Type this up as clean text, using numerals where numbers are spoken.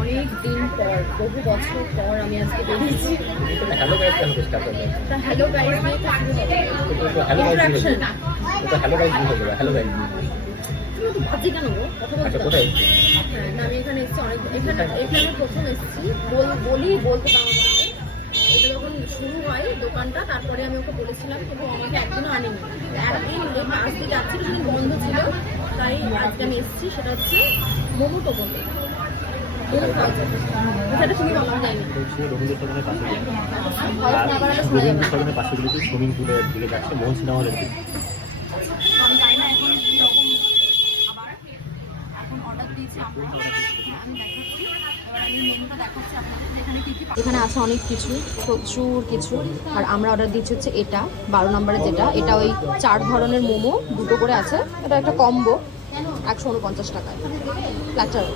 অনেক দিন পর, বহু বছর পর আমি আজকে বেরিয়েছি। হ্যালো গাইস কেন বেস্ট আপনাদের? তা হ্যালো গাইস দিয়ে তো শুরু হবে। Hello guys interaction. তো হ্যালো গাইস দিয়ে হবে হ্যালো গাইস। তুমি তো বাজে কেন গো? কথা বলতে আচ্ছা দাও। কোথায়? হ্যাঁ, না আমি এখানে এসেছি অনেক, এখানে এখানে প্রথম এসেছি বলতে দাও আমাকে। এটা যখন শুরু হয় দোকানটা, তারপরে আমি ওকে বলেছিলাম, কিন্তু আমাকে একদিনও আনেনি। একদিন আসতে যাচ্ছিল, সেদিন বন্ধ ছিল, তাই আজকে আমি এসেছি। সেটা হচ্ছে মোমো টোমো। মোমো খাওয়া যাবে, সেটা শুনি বাবা যায়নি। রবীন্দ্র সদনের পাশে ভয়েস না বাড়ালে শোনা যাবে রবীন্দ্র না। সদনের পাশে কিন্তু সুইমিং পুলের দিকে যাচ্ছে মোহন সিনেমা হলের দিকে। আমি জানি না এখন কীরকম খাবার। এখন অর্ডার দিয়েছি আমরা, আমি দেখাচ্ছি। এবার আমি মেনুটা দেখাচ্ছি আপনাদের এখানে কী কী। এখানে আছে অনেক কিছু, প্রচুর কিছু। আর আমরা অর্ডার দিচ্ছি হচ্ছে এটা 12 নম্বরে, যেটা এটা ওই 4 ধরনের মোমো, দুটো করে আছে। এটা একটা কম্বো, 149 টাকায় প্ল্যাটার।